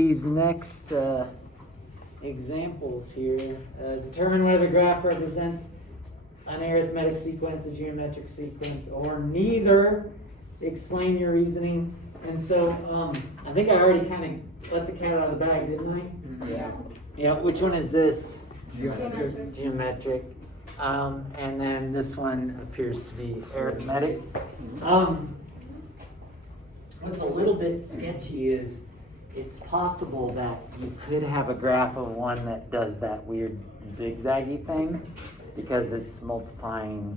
These next examples here determine whether the graph represents an arithmetic sequence, a geometric sequence, or neither. Explain your reasoning. And so I think I already kind of let the cat out of the bag, didn't I? Yeah. Yeah. Which one is this? Geometric. Geometric. And then this one appears to be arithmetic. What's a little bit sketchy is it's possible that you could have a graph of one that does that weird zigzaggy thing because it's multiplying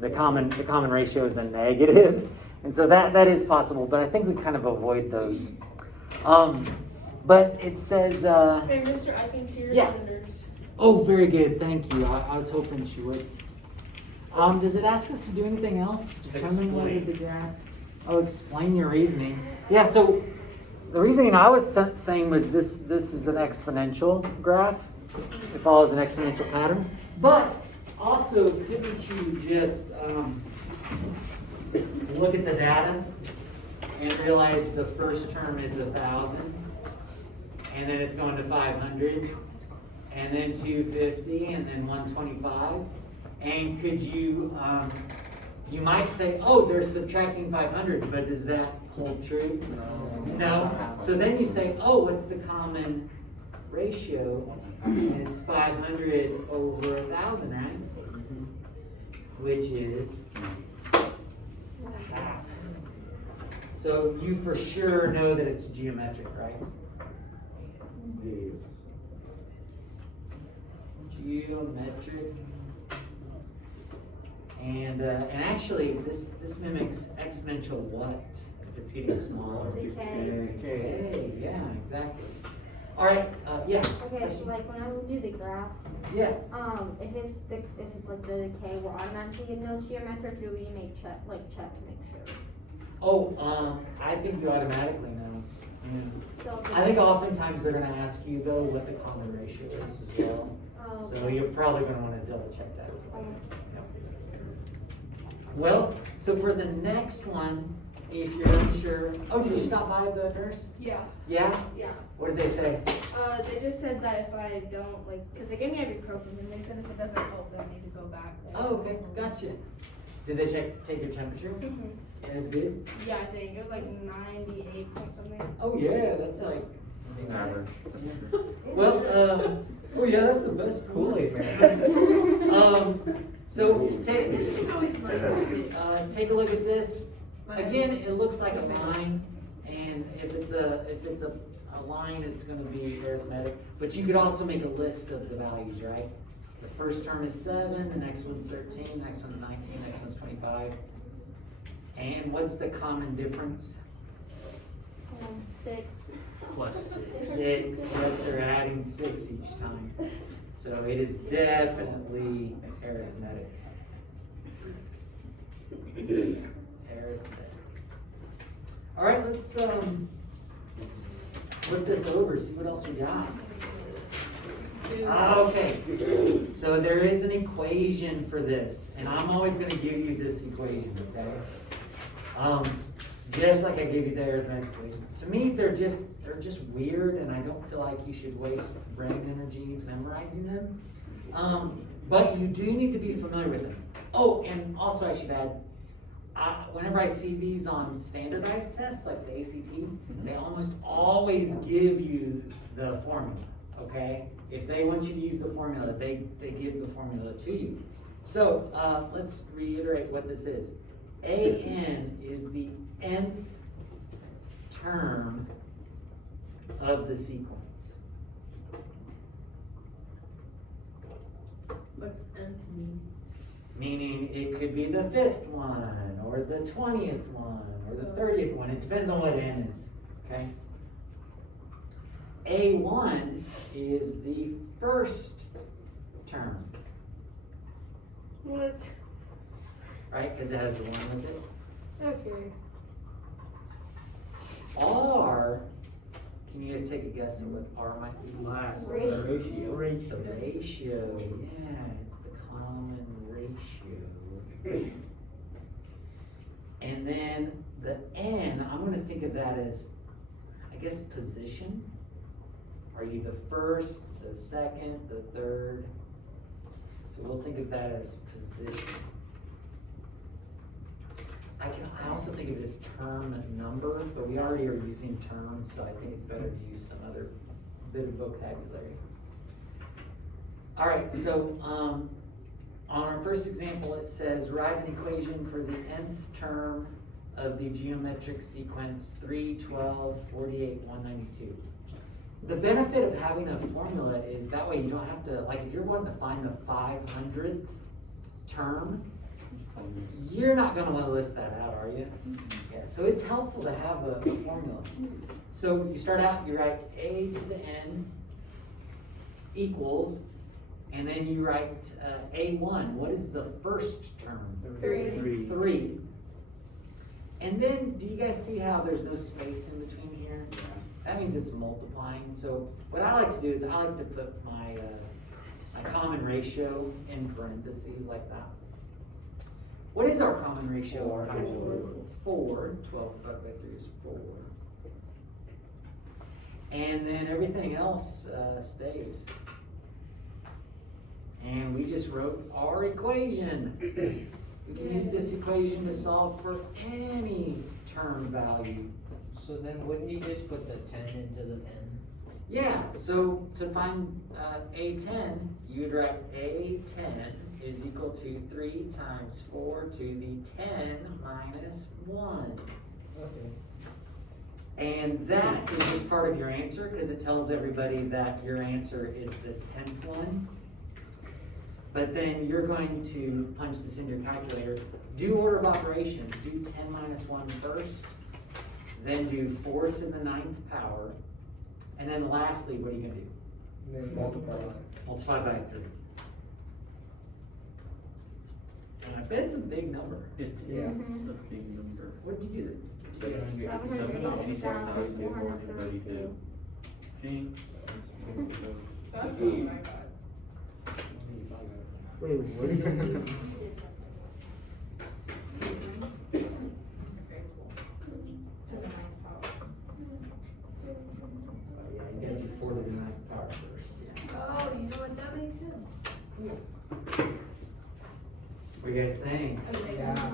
the common ratio is a negative, and so that is possible. But I think we kind of avoid those. But it says. Hey, Mr. I can hear Yeah. vendors. Oh, very good. Thank you. I was hoping she would. Does it ask us to do anything else? Determine whether the graph. Oh, explain your reasoning. Yeah. So the reasoning I was saying was this is an exponential graph. It follows an exponential pattern. But also, couldn't you just look at the data and realize the first term is 1,000, and then it's going to 500, and then 250, and then 125? And could you, you might say, oh, they're subtracting 500, but does that hold true? No. So then you say, oh, what's the common ratio? And it's 500 over 1,000, right? Which is half. So you for sure know that it's geometric, right? Geometric. And actually, this mimics exponential what? If it's getting smaller. Decay. Yeah, exactly. All right. Yeah. Okay, so like when I do the graphs, Yeah. if it's like the decay, we're automatically in those geometric. Do we check to make sure? Oh, I think you automatically know. So I think oftentimes they're going to ask you though what the common ratio is as well. So you're probably going to want to double check that. Okay. Well, so for the next one, if you're unsure, oh, did you stop by the nurse? Yeah. Yeah? Yeah. What did they say? They just said that if I don't, because they gave me ibuprofen, and they said if it doesn't help, then I need to go back. Oh, okay, gotcha. Did they take your temperature? Mhm. And it's good? Yeah, I think. It was like 98 point something. Oh yeah, that's like average. Well, oh yeah, that's the best Kool-Aid, man. So take a look at this. Again, it looks like a line, and if it's a line, it's going to be arithmetic. But you could also make a list of the values, right? The first term is 7, the next one's 13, the next one's 19, the next one's 25. And what's the common difference? 6. Plus 6, but they're adding 6 each time. So it is definitely arithmetic. All right, let's flip this over, see what else we got. Okay, so there is an equation for this, and I'm always going to give you this equation, okay? Just like I gave you the arithmetic equation. To me, they're just weird, and I don't feel like you should waste brain energy memorizing them. But you do need to be familiar with them. Oh, and also I should add, whenever I see these on standardized tests, like the ACT, they almost always give you the formula, okay? If they want you to use the formula, they give the formula to you. So let's reiterate what this is. AN is the nth term of the sequence. What's nth mean? Meaning it could be the 5th one, or the 20th one, or the 30th one. It depends on what n is, okay? A1 is the first term. What? Right, because it has the 1 with it. Okay. R, can you guys take a guess at what R might be? Ratio. It's the ratio. Yeah, it's the common ratio. And then the N, I'm going to think of that as, I guess, position. Are you the first, the second, the third? So we'll think of that as position. I also think of it as term number, but we already are using term, so I think it's better to use some other bit of vocabulary. All right, so on our first example, it says write an equation for the nth term of the geometric sequence 3, 12, 48, 192. The benefit of having a formula is that way you don't have to, like if you're wanting to find the 500th term, you're not going to want to list that out, are you? Yeah, so it's helpful to have a formula. So you start out, you write a to the n equals, and then you write a1. What is the first term? 3. 3. And then, do you guys see how there's no space in between here? That means it's multiplying. So what I like to do is I like to put my common ratio in parentheses like that. What is our common ratio? 4. 12 divided by 3 is 4. And then everything else stays. And we just wrote our equation. We can use this equation to solve for any term value. So then wouldn't you just put the 10 into the n? Yeah, so to find a10, you would write a10 is equal to 3 times 4 to the 10 minus 1. Okay. And that is just part of your answer because it tells everybody that your answer is the 10th one. But then you're going to punch this in your calculator. Do order of operations. Do 10 minus 1 first. Then do 4 to the 9th power. And then lastly, what are you going to do? Then multiply. Multiply by 3. And I bet it's a big number. It Yeah. is a big number. What did you do? 786,432. James. That's what I got. Wait, what did you do? Okay, cool. To the 9th power. Yeah, you gotta do 4 to the 9th power first. Oh, you know what that makes sense? What are you guys saying? Okay. Yeah.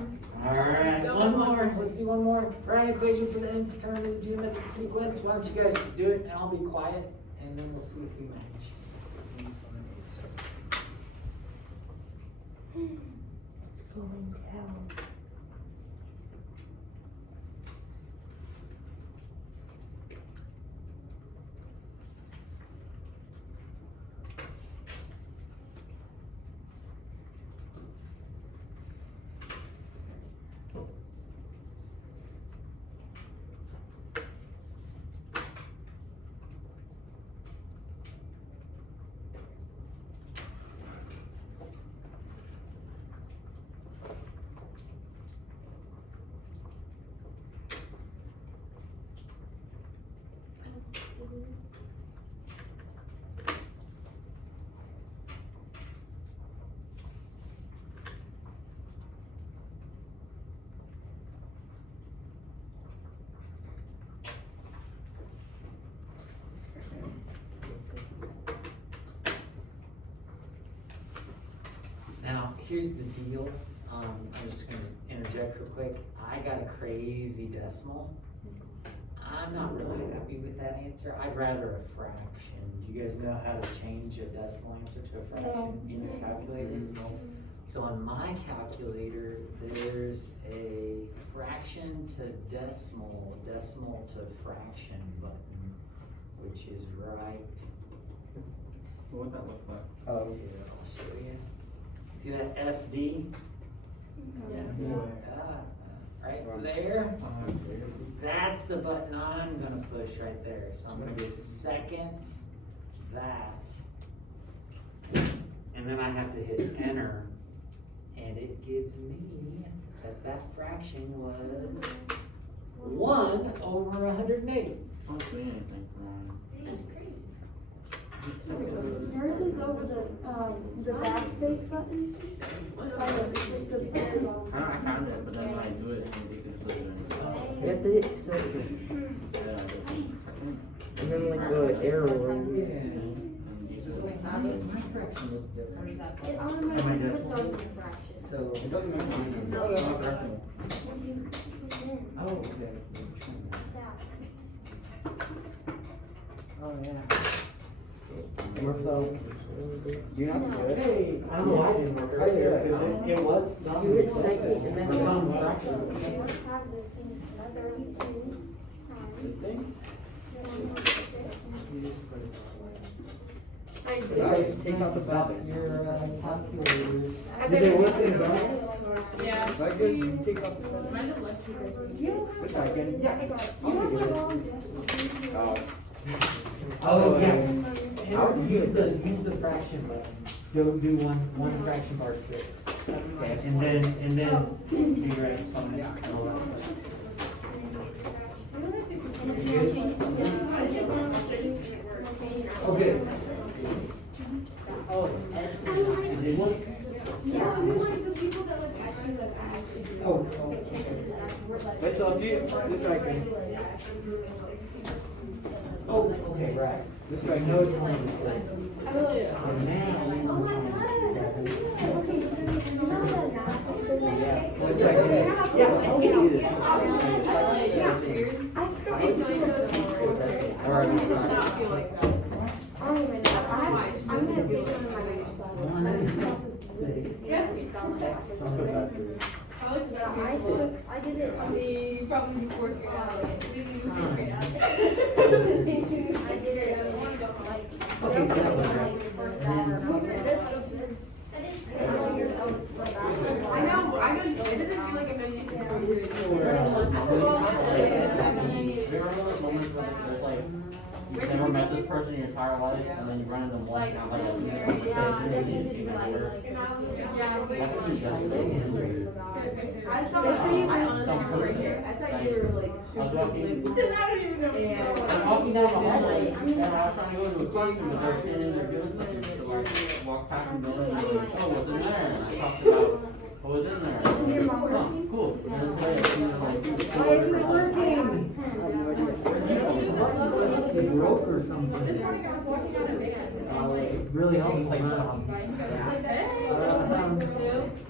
Alright, Go one on. more. Let's do one more. Write an equation for the nth term of the geometric sequence. Why don't you guys do it and I'll be quiet and then we'll see if we match. It's going down. Now, here's the deal. I'm just gonna interject real quick. I got a crazy decimal. I'm not really happy with that answer. I'd rather a fraction. Do you guys know how to change a decimal answer to a fraction in your calculator? So on my calculator, there's a fraction to decimal, decimal to fraction button, which is right. What would that look like? Oh, here. I'll show you. See that FD? Right there. That's the button I'm gonna push right there. So I'm gonna do second that. And then I have to hit enter. And it gives me that fraction was 1 over 108. I don't see anything wrong. That's crazy. Yours is over the backspace button. I found it, but then when I do it, it just doesn't. you have to hit circle. Yeah, then like the arrow right here. My correction looked different. It Oh, my automatically decimal. puts all the fractions. So, It doesn't matter. No. It's not correct. When you put in oh, okay. that. Oh yeah. Works out. Do you not do it? Hey, I don't know why it didn't work earlier, because it was some. You hit second and then for some you- fraction. Have the thing, 32 times. This thing? You just put it. Guys, take out the Stop seven. your calculator. Did they work in both? Yeah. Like this, take out the seven. Mine just left you guys. This guy can. Yeah, I got it. You have the wrong Oh, yeah. How do you Use the fraction button. Go do one fraction bar 6. Okay. And then do your exponent and all that stuff. And if you want to change it, Okay. Oh, yeah, we wanted the people that like actually like actually do it. Oh, wait, so if you, this guy can. Oh, okay, right. This I guy know it's can. one of these things. And now we Oh move my on god. to 7. Okay, so you know the math is Yeah. This guy can. Yeah, I'll give you this. I forgot to join those people. Alright. I don't even know. I'm gonna take one of my next classes. 1, 6, Yes. exponent. I did it. The probably before grade out. Maybe before grade out. I did it. Okay, 7, right? I know, it doesn't feel like I'm not used to it. Remember those moments when there's like, you've never met this person in your entire life, and then you run into them once, and have like a conversation, and you just even order. I thought, I honestly were right here. I thought you were like. I was walking, I don't even know what's going I was on. walking down the hallway, and I was trying to go to a concert, but they're standing there doing something, so I walked past them, and they're like, oh, what's in there? And I talked about what was in there. And they're like, oh, cool. And then today, I seen them like, Why isn't it working? It broke or something. This morning I was walking out of bed and I'm like, It really helps like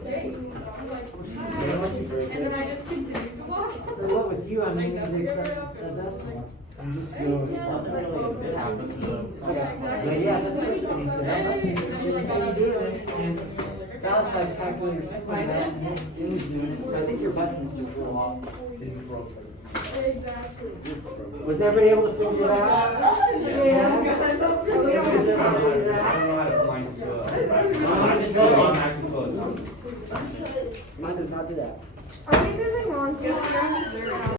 hey, and then I just continued to walk. So what with you, I mean, you accept a decimal. You just go. nothing really good happens to them. But yeah, that's frustrating, because I'm not just how you do it, and Sal's like calculators like that, and it was doing it, so I think your buttons just go off, and you broke it. Exactly. Was everybody able to figure it out? Yeah. Was everybody able to figure it out? Mine does not do that. Are we moving on to? Yes, you're in Missouri.